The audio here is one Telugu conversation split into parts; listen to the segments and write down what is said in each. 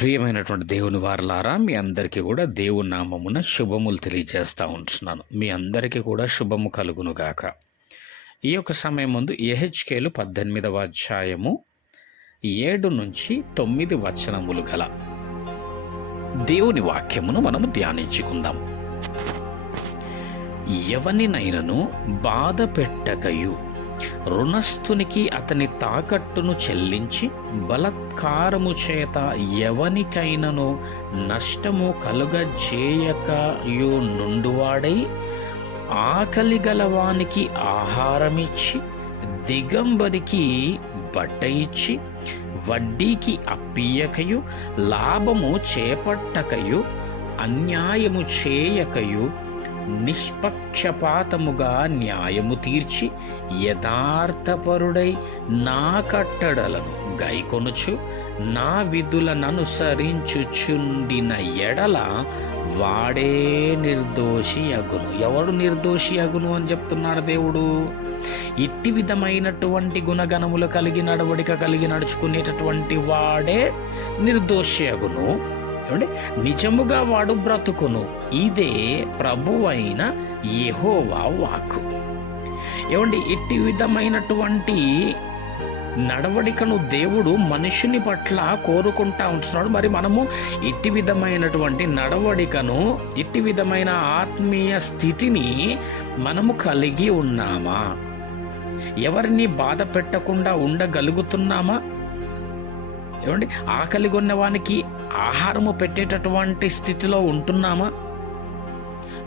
ప్రియమైనటువంటి దేవుని వారలారా, మీ అందరికీ కూడా దేవుని నామమున శుభములు తెలియజేస్తూ ఉంటున్నాను. మీ అందరికీ కూడా శుభము కలుగునుగాక. ఈ యొక్క సమయం ముందు యెహెజ్కేలు 18వ అధ్యాయము 7 నుంచి 9 వచనములు గల దేవుని వాక్యమును మనము ధ్యానించుకుందాం. ఎవనినైనను బాధ పెట్టకయు రుణస్థునికి అతని తాకట్టును చెల్లించి బలత్కారము చేత ఎవనికైనను నష్టము కలుగజేయకయు నుండువాడై ఆకలి గలవానికి ఆహారమిచ్చి దిగంబరికి బట్ట ఇచ్చి వడ్డీకి అప్పియకయు లాభము చేపట్టకయు అన్యాయము చేయకయు నిష్పక్షపాతముగా న్యాయము తీర్చి యథార్థపరుడై నా కట్టడలను గైకొనుచు నా విధులననుసరించుచుండిన ఎడల వాడే నిర్దోషి అగును. ఎవడు నిర్దోషి అగును అని చెప్తున్నాడు దేవుడు. ఇట్టి విధమైనటువంటి గుణగణములు కలిగి నడవడిక కలిగి నడుచుకునేటటువంటి వాడే నిర్దోషి అగును. నిజముగా వాడు బ్రతుకును. ఇదే ప్రభువైన యెహోవా వాక్కు. ఇట్టి విధమైనటువంటి నడవడికను దేవుడు మనుషుని పట్ల కోరుకుంటా ఉంటున్నాడు. మరి మనము ఇట్టి విధమైనటువంటి నడవడికను, ఇట్టి విధమైన ఆత్మీయ స్థితిని మనము కలిగి ఉన్నామా? ఎవరిని బాధ పెట్టకుండా ఉండగలుగుతున్నామా? ఆకలి కొన్నవానికి ఆహారము పెట్టేటటువంటి స్థితిలో ఉంటున్నామా?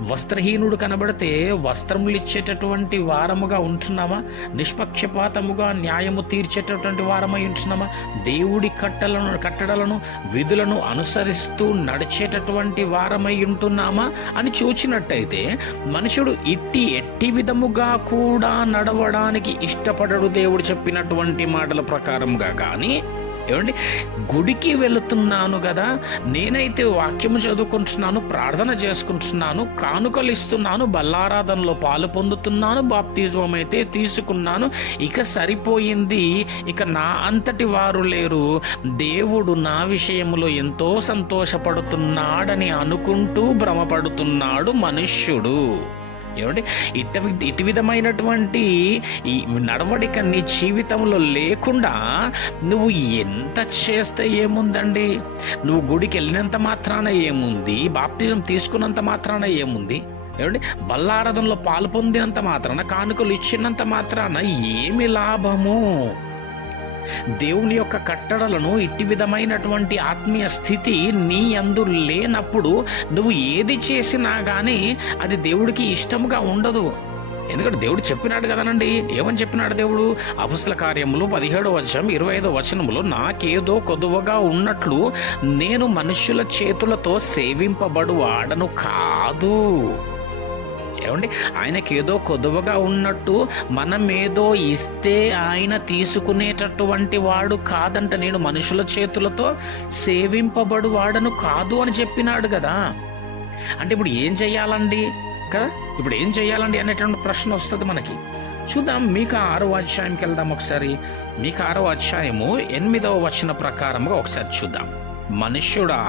వస్త్రహీనుడు కనబడితే వస్త్రములు ఇచ్చేటటువంటి వారముగా ఉంటున్నామా? నిష్పక్షపాతముగా న్యాయము తీర్చేటటువంటి వారమై ఉంటున్నామా? దేవుడి కట్టడలను విధులను అనుసరిస్తూ నడిచేటటువంటి వారమై ఉంటున్నామా అని చూచినట్టయితే మనుషుడు ఎట్టి విధముగా కూడా నడవడానికి ఇష్టపడడు దేవుడు చెప్పినటువంటి మాటల ప్రకారంగా. కానీ గుడికి వెళుతున్నాను కదా, నేనైతే వాక్యము చదువుకుంటున్నాను, ప్రార్థన చేసుకుంటున్నాను, కానుకలు ఇస్తున్నాను, బల్లారాధనలో పాలు పొందుతున్నాను, బాప్తిజం అయితే తీసుకున్నాను, ఇక సరిపోయింది, ఇక నా అంతటి వారు లేరు, దేవుడు నా విషయంలో ఎంతో సంతోషపడుతున్నాడని అనుకుంటూ భ్రమపడుతున్నాడు మనుష్యుడు. ఇటు విధమైనటువంటి ఈ నడవడిక నీ జీవితంలో లేకుండా నువ్వు ఎంత చేస్తే ఏముందండి? నువ్వు గుడికి వెళ్ళినంత మాత్రాన ఏముంది? బాప్తిజం తీసుకున్నంత మాత్రాన ఏముంది? బల్లారాధనలో పాలు పొందినంత మాత్రాన, కానుకలు ఇచ్చినంత మాత్రాన ఏమి లాభము? దేవుని యొక్క కట్టడలను, ఇట్టి విధమైనటువంటి ఆత్మీయ స్థితి నీ యందు లేనప్పుడు నువ్వు ఏది చేసినా గానీ అది దేవుడికి ఇష్టముగా ఉండదు. ఎందుకంటే దేవుడు చెప్పినాడు కదనండి. ఏమని చెప్పినాడు దేవుడు? అపొస్తలుల కార్యములు 17వ అధ్యాయం 25వ వచనములో, నాకేదో కొదువగా ఉన్నట్లు నేను మనుష్యుల చేతులతో సేవింపబడు వాడను కాదు. ఆయనకేదో కొదువగా ఉన్నట్టు మనమేదో ఇస్తే ఆయన తీసుకునేటటువంటి వాడు కాదంట. నేను మనుషుల చేతులతో సేవింపబడు వాడను కాదు అని చెప్పినాడు కదా. అంటే ఇప్పుడు ఏం చెయ్యాలండి కదా? ఇప్పుడు ఏం చెయ్యాలండి అనేటువంటి ప్రశ్న వస్తుంది మనకి. చూద్దాం, మీకు 6వ అధ్యాయంకి వెళ్దాం ఒకసారి. మీకు 6వ అధ్యాయము 8వ వచన ప్రకారంగా ఒకసారి చూద్దాం. మనుష్యుడా,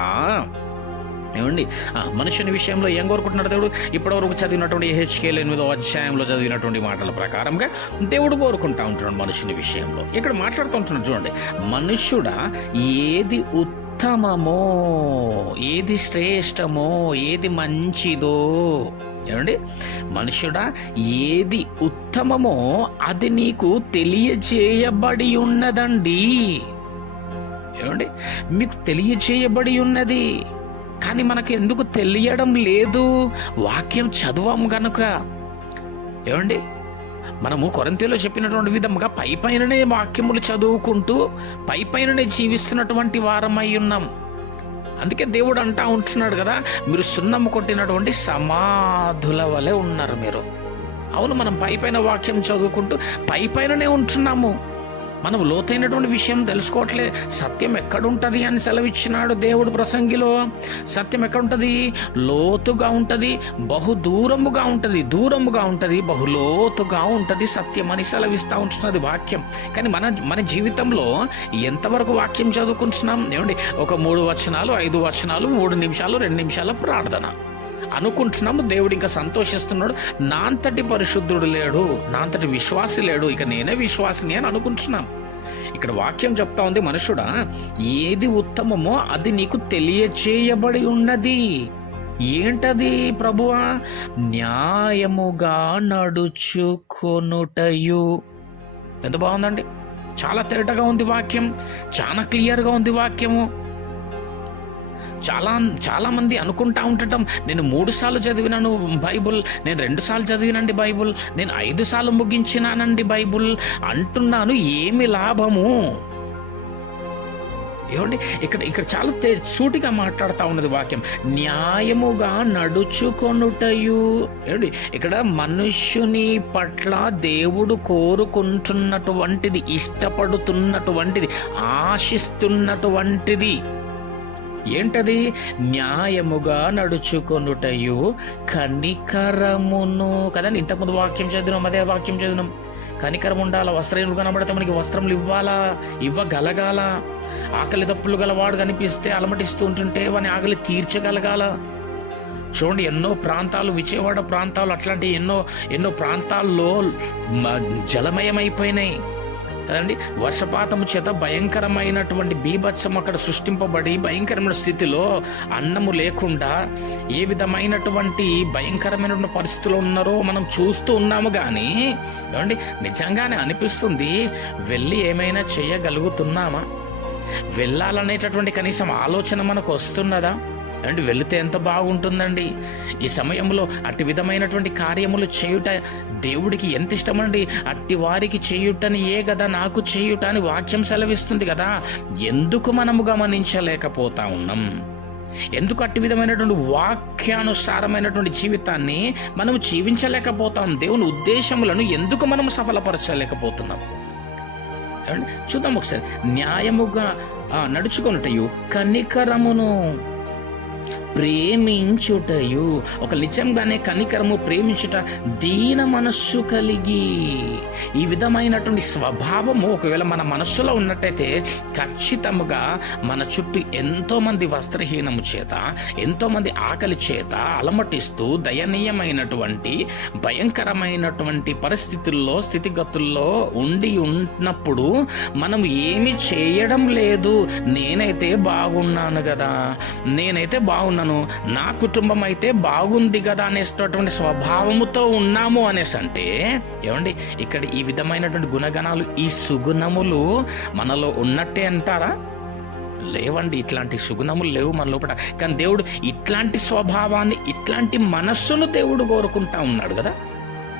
మనుషుని విషయంలో ఏం కోరుకుంటున్నాడు దేవుడు? ఇప్పటివరకు చదివినటువంటి యెహెజ్కేలు 8వ అధ్యాయంలో చదివినటువంటి మాటల ప్రకారంగా దేవుడు కోరుకుంటా ఉంటున్నాడు మనుషుని విషయంలో. ఇక్కడ మాట్లాడుతూ ఉంటున్నాడు చూడండి. మనుష్యుడా, ఏది ఉత్తమమో, ఏది శ్రేష్టమో, ఏది మంచిదో, మనుష్యుడా ఏది ఉత్తమమో అది నీకు తెలియజేయబడి ఉన్నదండి. మీకు తెలియజేయబడి ఉన్నది, కానీ మనకు ఎందుకు తెలియడం లేదు? వాక్యం చదవం గనుక. మనము కొరింథీయులో చెప్పినటువంటి విధంగా పైపైననే వాక్యములు చదువుకుంటూ పైపైననే జీవిస్తున్నటువంటి వారమై ఉన్నాం. అందుకే దేవుడు అంటా ఉంటున్నాడు కదా, మీరు సున్నము కొట్టినటువంటి సమాధుల వలె ఉన్నారు మీరు. అవును, మనం పైపైన వాక్యం చదువుకుంటూ పైపైననే ఉంటున్నాము. మనం లోతైనటువంటి విషయం తెలుసుకోవట్లే. సత్యం ఎక్కడుంటది అని సెలవిచ్చినాడు దేవుడు ప్రసంగిలో. సత్యం ఎక్కడుంటది? లోతుగా ఉంటది, బహు దూరముగా ఉంటది, బహు లోతుగా ఉంటది సత్యం అని సెలవిస్తా ఉంటున్నది వాక్యం. కానీ మన జీవితంలో ఎంతవరకు వాక్యం చదువుకుంటున్నాం? ఏమండి, ఒక 3 వచనాలు, 5 వచనాలు, 3 నిమిషాలు, 2 నిమిషాల ప్రార్థన అనుకుంటున్నాము. దేవుడు ఇంకా సంతోషిస్తున్నాడు. నా అంతటి పరిశుద్ధుడు లేడు, నా అంతటి విశ్వాసి లేడు, ఇక నేనే విశ్వాసిని అని అనుకుంటున్నాం. ఇక్కడ వాక్యం చెప్తా ఉంది, మనుషుడా, ఏది ఉత్తమమో అది నీకు తెలియచేయబడి ఉన్నది. ఏంటది ప్రభువా? న్యాయముగా నడుచుకొనుటయు. ఎంత బాగుందండి! చాలా తేటగా ఉంది వాక్యం, చాలా క్లియర్గా ఉంది వాక్యము. చాలా మంది అనుకుంటా ఉంటటం, నేను 3 సార్లు చదివినాను బైబుల్, నేను 2 సార్లు చదివినండి బైబుల్, నేను 5 సార్లు ముగించినానండి బైబుల్ అంటున్నాను. ఏమి లాభము? ఏమండి, ఇక్కడ చాలా సూటిగా మాట్లాడుతూ ఉన్నది వాక్యం. న్యాయముగా నడుచుకొనుటయు. ఏమండి, ఇక్కడ మనుష్యుని పట్ల దేవుడు కోరుకుంటున్నటువంటిది, ఇష్టపడుతున్నటువంటిది, ఆశిస్తున్నటువంటిది ఏంటది? న్యాయముగా నడుచుకొనుటయు కనికరమును. కదండి, ఇంతకుముందు వాక్యం చదివినాం, అదే వాక్యం చదివినాం. కనికరం ఉండాలా, వస్త్రహీనుడు కనబడితే మనకి వస్త్రములు ఇవ్వాలా, ఇవ్వగలగాల. ఆకలి దప్పులు గలవాడు కనిపిస్తే అలమటిస్తూ ఉంటుంటే వాని ఆకలి తీర్చగలగాల. చూడండి, ఎన్నో ప్రాంతాలు, విజయవాడ ప్రాంతాలు అట్లాంటి ఎన్నో ప్రాంతాల్లో జలమయమైపోయినాయి కదండి. వర్షపాతము చేత భయంకరమైనటువంటి బీభత్సం అక్కడ సృష్టింపబడి భయంకరమైన స్థితిలో అన్నము లేకుండా ఏ విధమైనటువంటి భయంకరమైనటువంటి పరిస్థితుల్లో ఉన్నారో మనం చూస్తూ ఉన్నాము. కానీ ఏమండి, నిజంగానే అనిపిస్తుంది, వెళ్ళి ఏమైనా చేయగలుగుతున్నామా? వెళ్ళాలనేటటువంటి కనీసం ఆలోచన మనకు వస్తున్నదా? అండ్ వెళితే ఎంత బాగుంటుందండి. ఈ సమయంలో అట్టి విధమైనటువంటి కార్యములు చేయుట దేవుడికి ఎంత ఇష్టమండి. అట్టి వారికి చేయుటని ఏ కదా నాకు చేయుట అని వాక్యం సెలవిస్తుంది కదా. ఎందుకు మనము గమనించలేకపోతా ఉన్నాం? ఎందుకు అట్టి విధమైనటువంటి వాక్యానుసారమైనటువంటి జీవితాన్ని మనం జీవించలేకపోతాం? దేవుని ఉద్దేశములను ఎందుకు మనం సఫలపరచలేకపోతున్నాం? చూద్దాం ఒకసారి. న్యాయముగా నడుచుకొనుటయు కనికరమును ప్రేమించుటయు. ఒక నిజంగానే కనికరము, ప్రేమించుట, దీన మనస్సు కలిగి. ఈ విధమైనటువంటి స్వభావము ఒకవేళ మన మనస్సులో ఉన్నట్టయితే ఖచ్చితముగా మన చుట్టూ ఎంతో మంది వస్త్రహీనము చేత, ఎంతో మంది ఆకలి చేత అలమటిస్తూ దయనీయమైనటువంటి భయంకరమైనటువంటి పరిస్థితుల్లో, స్థితిగతుల్లో ఉన్నప్పుడు మనం ఏమి చేయడం లేదు. నేనైతే బాగున్నాను కదా, నేనైతే బాగున్నాను, నా కుటుంబం అయితే బాగుంది కదా అనేటటువంటి స్వభావముతో ఉన్నాము అనేసి అంటే, ఏమండి, ఇక్కడ ఈ విధమైనటువంటి గుణగణాలు, ఈ సుగుణములు మనలో ఉన్నట్టే అంటారా? లేవండి, ఇట్లాంటి సుగుణములు లేవు మన లోపల. కానీ దేవుడు ఇట్లాంటి స్వభావాన్ని, ఇట్లాంటి మనస్సును దేవుడు కోరుకుంటా ఉన్నాడు కదా.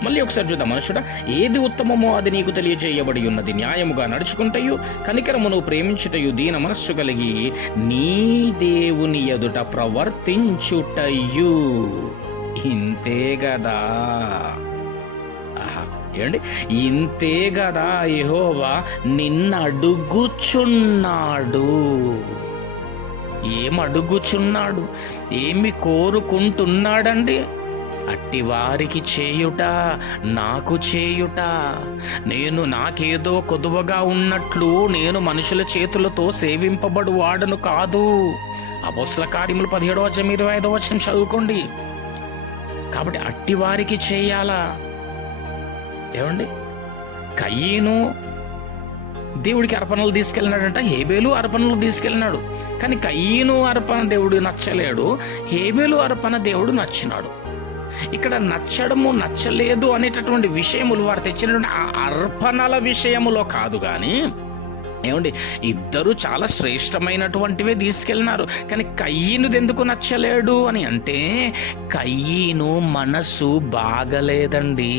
మళ్ళీ ఒకసారి చూద్దాం. మనుషుడా, ఏది ఉత్తమమో అది నీకు తెలియజేయబడి ఉన్నది. న్యాయముగా నడుచుకుంటయు కనికరమును ప్రేమించుటయు దీన మనస్సు కలిగి నీ దేవుని ఎదుట ప్రవర్తించుటయు. ఇంతే కదా. ఏమండి, ఇంతే కదా యెహోవా నిన్నడుగుచున్నాడు. ఏమడుగుచున్నాడు? ఏమి కోరుకుంటున్నాడండి? అట్టి వారికి చేయుట, నాకు చేయుట. నేను నాకేదో కొదువగా ఉన్నట్లు నేను మనుషుల చేతులతో సేవింపబడు వాడను కాదు. అపోస్తల కార్యములు 17:25 చదువుకోండి. కాబట్టి అట్టి వారికి చేయాలా? ఏమండి, కయ్యను దేవుడికి అర్పణలు తీసుకెళ్ళినాడంట, హేబేలు అర్పణలు తీసుకెళ్ళినాడు. కానీ కయ్యను అర్పణ దేవుడు నచ్చలేడు, హేబేలు అర్పణ దేవుడు నచ్చినాడు. ఇక్కడ నచ్చడము నచ్చలేదు అనేటటువంటి విషయములు వారు తెచ్చినటువంటి ఆ అర్పణల విషయములో కాదు. కానీ ఏమండి, ఇద్దరు చాలా శ్రేష్టమైనటువంటివే తీసుకెళ్ళినారు. కానీ కయ్యనుది ఎందుకు నచ్చలేడు అని అంటే, కయ్యను మనసు బాగలేదండి.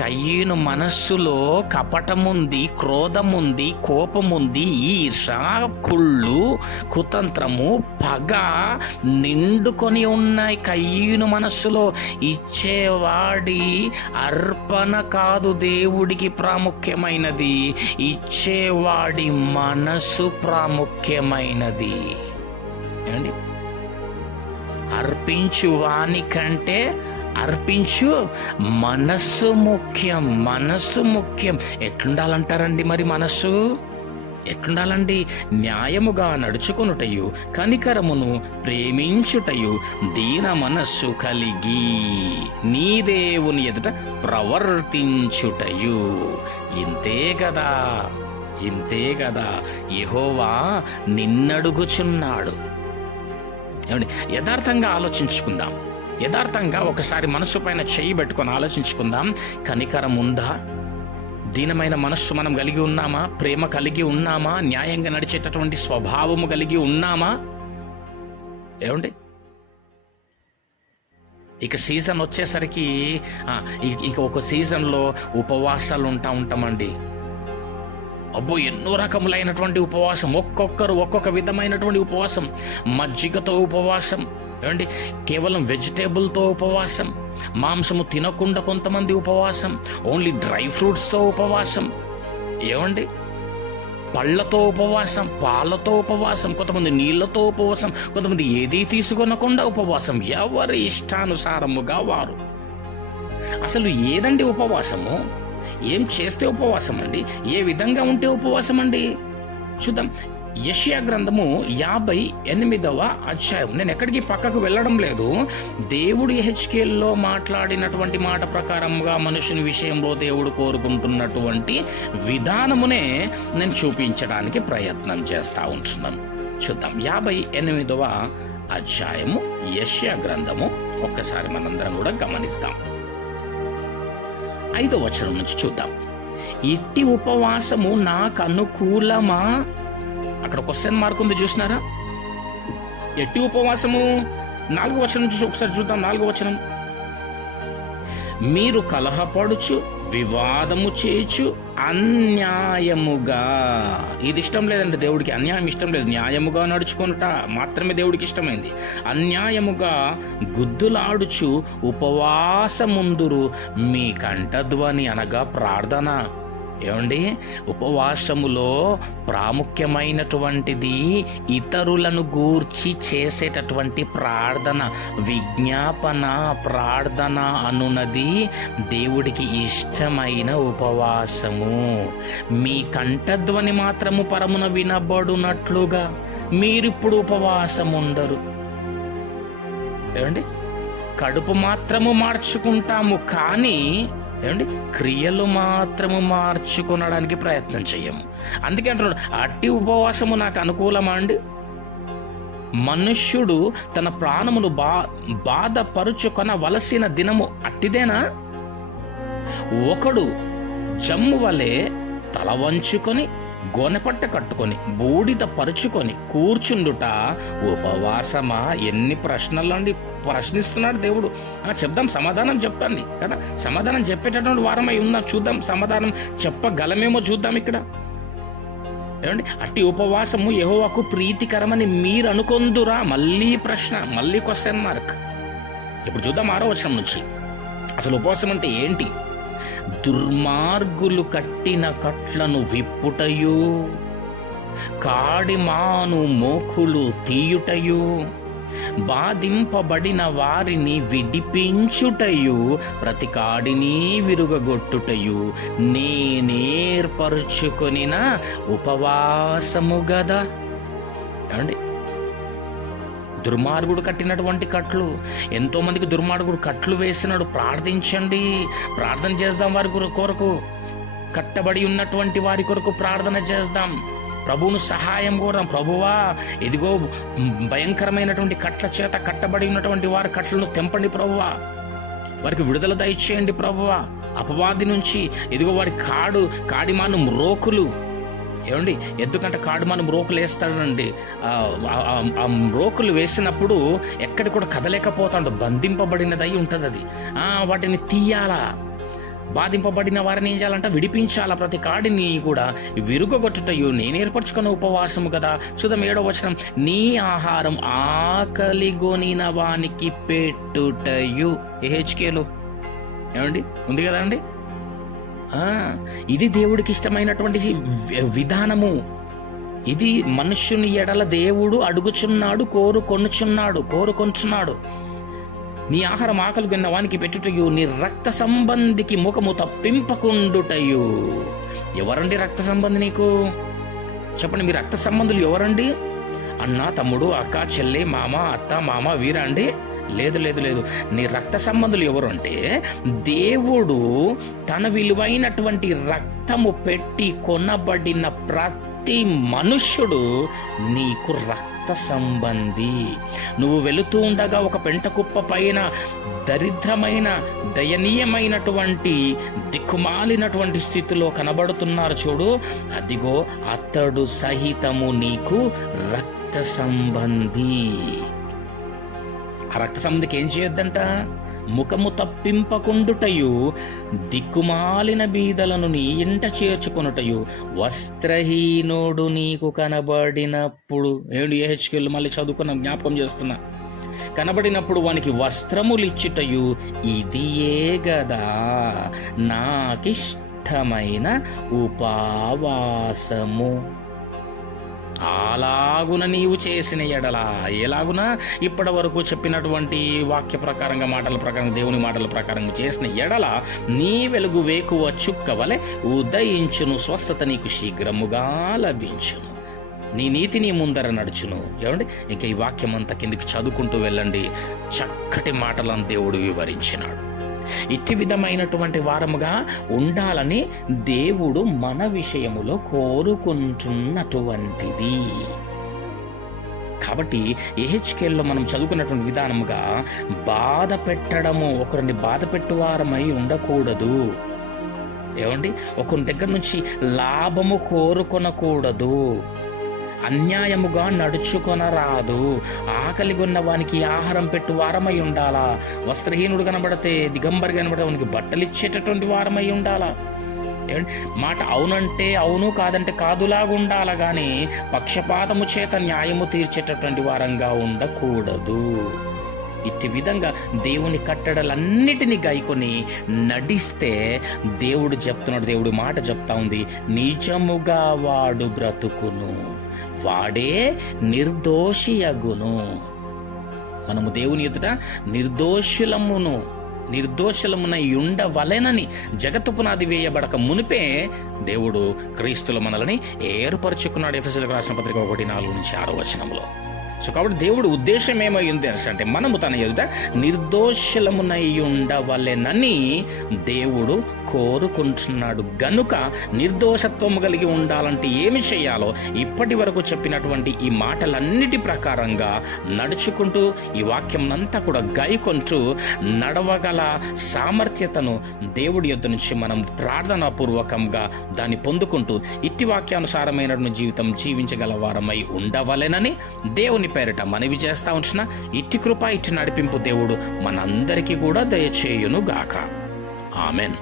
కయ్యను మనస్సులో కపటముంది, క్రోధముంది, కోపముంది, ఈర్ష, కుళ్ళు, కుతంత్రము, పగ నిండుకొని ఉన్నాయి కయ్యను మనస్సులో. ఇచ్చేవాడి అర్పణ కాదు దేవుడికి ప్రాముఖ్యమైనది, ఇచ్చేవాడి మనస్సు ప్రాముఖ్యమైనది. ఏమండి, అర్పించు వానికంటే అర్పించు మనస్సు ముఖ్యం. మనస్సు ముఖ్యం. ఎట్లుండాలంటారండి మరి మనస్సు? ఎట్లుండాలండి? న్యాయముగా నడుచుకొనుటయు, కనికరమును ప్రేమించుటయు, దీన మనస్సు కలిగి నీ దేవుని ఎదుట ప్రవర్తించుటయు. ఇంతే కదా, ఇంతే కదా యెహోవా నిన్నడుగుచున్నాడు. ఏమండి, యథార్థంగా ఆలోచించుకుందాం. యథార్థంగా ఒకసారి మనసు పైన చెయ్యి పెట్టుకొని ఆలోచించుకుందాం. కనికరం ఉందా? దీనమైన మనస్సు మనం కలిగి ఉన్నామా? ప్రేమ కలిగి ఉన్నామా? న్యాయంగా నడిచేటటువంటి స్వభావము కలిగి ఉన్నామా? ఏమండి, ఇక సీజన్ వచ్చేసరికి ఇక ఒక సీజన్లో ఉపవాసాలు ఉంటామండి. అబ్బో, ఎన్నో రకములైనటువంటి ఉపవాసం, ఒక్కొక్కరు ఒక్కొక్క విధమైనటువంటి ఉపవాసం. మజ్జిగతో ఉపవాసం, ఏమండి, కేవలం వెజిటేబుల్తో ఉపవాసం, మాంసము తినకుండా కొంతమంది ఉపవాసం, ఓన్లీ డ్రై ఫ్రూట్స్తో ఉపవాసం, ఏమండి, పళ్ళతో ఉపవాసం, పాలతో ఉపవాసం, కొంతమంది నీళ్లతో ఉపవాసం, కొంతమంది ఏదీ తీసుకొనకుండా ఉపవాసం. ఎవరి ఇష్టానుసారముగా వారు. అసలు ఏదండి ఉపవాసము? ఏం చేస్తే ఉపవాసం అండి? ఏ విధంగా ఉంటే ఉపవాసం అండి? చూద్దాం. యెషయా గ్రంథము 58వ అధ్యాయం. నేను ఎక్కడికి పక్కకు వెళ్ళడం లేదు. దేవుడు యెహెజ్కేలులో మాట్లాడినటువంటి మాట ప్రకారంగా మనుషుని విషయంలో దేవుడు కోరుకుంటున్నటువంటి విధానమునే నేను చూపించడానికి ప్రయత్నం చేస్తా ఉంటున్నాను. చూద్దాం. 58వ అధ్యాయము యెషయా గ్రంథము. ఒక్కసారి మనందరం కూడా గమనిస్తాం. 5వ వచనం నుంచి చూద్దాం. ఇట్టి ఉపవాసము నాకు అనుకూలమా? అక్కడ క్వశ్చన్ మార్క్ ఉంది, చూసినారా? ఎట్టి ఉపవాసము? 4వ వచనం నుంచి ఒకసారి చూద్దాం. 4వ వచనం. మీరు కలహపడుచు, వివాదము చేయుచు, అన్యాయముగా. ఇది ఇష్టం లేదండి దేవుడికి. అన్యాయం ఇష్టం లేదు. న్యాయముగా నడుచుకొనుట మాత్రమే దేవుడికి ఇష్టమైంది. అన్యాయముగా గుద్దులాడుచు ఉపవాసముందురు మీ కంఠధ్వని అనగా ప్రార్థన. ఏమండి, ఉపవాసములో ప్రాముఖ్యమైనటువంటిది ఇతరులను గూర్చి చేసేటటువంటి ప్రార్థన, విజ్ఞాపన ప్రార్థన అనున్నది దేవుడికి ఇష్టమైన ఉపవాసము. మీ కంఠధ్వని మాత్రము పరమున వినబడునట్లుగా మీరిప్పుడు ఉపవాసం ఉండరు. ఏమండి, కడుపు మాత్రము మార్చుకుంటాము, కానీ ఏమండి క్రియలు మాత్రము మార్చుకొనడానికి ప్రయత్నం చెయ్యము. అందుకే అంటున్నాడు, అట్టి ఉపవాసము నాకు అనుకూలమా అండి? మనుష్యుడు తన ప్రాణమును బాధపరుచుకొనవలసిన దినము అట్టిదేనా? ఒకడు జమ్ము వలె తల వంచుకొని, గోనెపట్ట కట్టుకొని, బూడిద పరుచుకొని కూర్చుండుట ఉపవాసమా? ఎన్ని ప్రశ్నలండి ప్రశ్నిస్తున్నాడు దేవుడు. చెప్దాం, సమాధానం చెప్తాండి కదా. సమాధానం చెప్పేటటువంటి వారమై ఉన్నా చూద్దాం. సమాధానం చెప్పగలమేమో చూద్దాం ఇక్కడ. ఏమండి, అట్టి ఉపవాసము యెహోవాకు ప్రీతికరమని మీరు అనుకొందురా? మళ్ళీ ప్రశ్న, మళ్ళీ క్వశ్చన్ మార్క్. ఇప్పుడు చూద్దాం 6వ వచనం నుంచి. అసలు ఉపవాసం అంటే ఏంటి? దుర్మార్గులు కట్టిన కట్లను విప్పుటయు, కాడిమాను మోకులు తీయుటయు, బాధింపబడిన వారిని విడిపించుటయు, ప్రతి కాడిని విరుగగొట్టుటయు నేనేర్పరుచుకొనిన ఉపవాసము గదా. ఏమండి, దుర్మార్గుడు కట్టినటువంటి కట్లు, ఎంతో మందికి దుర్మార్గుడు కట్లు వేసినాడు. ప్రార్థించండి, ప్రార్థన చేద్దాం. వారి కొరకు, కట్టబడి ఉన్నటువంటి వారి కొరకు ప్రార్థన చేద్దాం. ప్రభువును సహాయం కోరదాం. ప్రభువా, ఇదిగో భయంకరమైనటువంటి కట్ల చేత కట్టబడి ఉన్నటువంటి వారి కట్లను తెంపండి ప్రభువా, వారికి విడుదల దయచేయండి ప్రభువా. అపవాది నుంచి ఇదిగో వారి కాడిమాను మ్రోకులు. ఏమండి, ఎందుకంటే కాడిమాను మ్రోకులు వేస్తాడండి. ఆ మ్రోకులు వేసినప్పుడు ఎక్కడి కూడా కదలేకపోతాడు, బంధింపబడినదై ఉంటుంది అది. వాటిని తీయాలా, బాధింపబడిన వారిని ఏం చేయాలంట? విడిపించాల. ప్రతి కాడిని కూడా విరుగొట్టుటయు నేను ఏర్పరచుకున్న ఉపవాసము కదా. చూద్దాం 7వ వచనం, నీ ఆహారం ఆకలిగొనిన వానికి పెట్టుటయు. హెచ్కేలు ఏమండి ఉంది కదా అండి. ఇది దేవుడికి ఇష్టమైనటువంటి విధానము. ఇది మనుష్యుని ఎడల దేవుడు అడుగుచున్నాడు, కోరుకొంటున్నాడు. నీ ఆహారం ఆకలిగొన్న వానికి పెట్టుటయు, నీ రక్త సంబంధికి ముఖము తప్పింపకుండుటయు. ఎవరండి రక్త సంబంధి నీకు? చెప్పండి, మీ రక్త సంబంధులు ఎవరండి? అన్న, తమ్ముడు, అక్క, చెల్లి, మామ, అత్త, మామ, వీరా అండి? లేదు. నీ రక్త సంబంధులు ఎవరు అంటే, దేవుడు తన విలువైనటువంటి రక్తము పెట్టి కొనబడిన ప్రతి మనుష్యుడు నీకు రక్త సంబంధి. నువ్వు వెళుతూ ఉండగా ఒక పెంట కుప్ప పైన దరిద్రమైన, దయనీయమైనటువంటి, దిక్కుమాలినటువంటి స్థితిలో కనబడుతున్నారు చూడు, అదిగో అతడు సహితము నీకు రక్త సంబంధి. ఆ రక్త సంబంధికి ఏం చేయొద్దంట? ముఖము తప్పింపకుండుటయు, దిక్కుమాలిన బీదలను నీ ఇంట చేర్చుకొనుటయు, వస్త్రహీనుడు నీకు కనబడినప్పుడు. ఏహెచ్కేలు మళ్ళీ చదువుకున్న జ్ఞాపకం చేస్తున్నా. కనబడినప్పుడు వానికి వస్త్రములిచ్చుటయు, ఇదియే గదా నాకిష్టమైన ఉపవాసము. అలాగున నీవు చేసిన ఎడల, ఎలాగున ఇప్పటి వరకు చెప్పినటువంటి వాక్య ప్రకారంగా, మాటల ప్రకారం, దేవుని మాటల ప్రకారం చేసిన ఎడల నీ వెలుగు వేకువ చుక్క వలె ఉదయించును, స్వస్థత నీకు శీఘ్రముగా లభించును, నీ నీతి నీ ముందర నడుచును. ఏమండి, ఇంకా ఈ వాక్యం అంతా కిందికి చదువుకుంటూ వెళ్ళండి. చక్కటి మాటలను దేవుడు వివరించినాడు. ఇట్టి విధమైనటువంటి వారముగా ఉండాలని దేవుడు మన విషయములో కోరుకుంటున్నటువంటిది. కాబట్టి ఎహెచ్కేల్లో మనం చదువుకున్నటువంటి విధానముగా బాధ పెట్టడము, ఒకరిని బాధ పెట్టువారమై ఉండకూడదు. ఏమండి, ఒకరి దగ్గర నుంచి లాభము కోరుకొనకూడదు, అన్యాయముగా నడుచుకొనరాదు, ఆకలిగొన్న వానికి ఆహారం పెట్టు వారమై ఉండాలా, వస్త్రహీనుడు కనబడితే, దిగంబరి కనబడితే వానికి బట్టలు ఇచ్చేటటువంటి వారమై ఉండాలా. మాట అవునంటే అవును, కాదంటే కాదులాగా ఉండాలా గాని పక్షపాతము చేత న్యాయము తీర్చేటటువంటి వారంగా ఉండకూడదు. ఇట్టి విధంగా దేవుని కట్టడలన్నిటినీ గాయకొని నడిస్తే దేవుడు చెప్తున్నాడు, దేవుడి మాట చెప్తా ఉంది, నిజముగా వాడు బ్రతుకును, వాడే నిర్దోషియగును. మనము దేవుని ఎదుట నిర్దోషులమునై ఉండవలెనని జగత్తు పునాది వేయబడక మునిపే దేవుడు క్రీస్తుల మనల్ని ఏర్పరచుకున్నాడు. ఎఫెసీయులకు రాసిన పత్రిక 1:4-6 సో కాబట్టి దేవుడు ఉద్దేశం ఏమై ఉంది అంటే, మనము తన ఎదుట నిర్దోషులమునై ఉండవలెనని దేవుడు కోరుకుంటున్నాడు. గనుక నిర్దోషత్వము కలిగి ఉండాలంటే ఏమి చేయాలో ఇప్పటి వరకు చెప్పినటువంటి ఈ మాటలన్నిటి ప్రకారంగా నడుచుకుంటూ, ఈ వాక్యంనంతా కూడా గాయకొంటూ నడవగల సామర్థ్యతను దేవుడి యొద్ద నుంచి మనం ప్రార్థనాపూర్వకంగా దాన్ని పొందుకుంటూ ఇట్టి వాక్యానుసారమైనటువంటి జీవితం జీవించగల వారమై ఉండవలెనని దేవుని పేరిట మనవి చేస్తా ఉంటున్నా. ఇట్టి కృప, ఇట్టి నడిపింపు దేవుడు మనందరికీ కూడా దయచేయును గాక. ఆమెన్.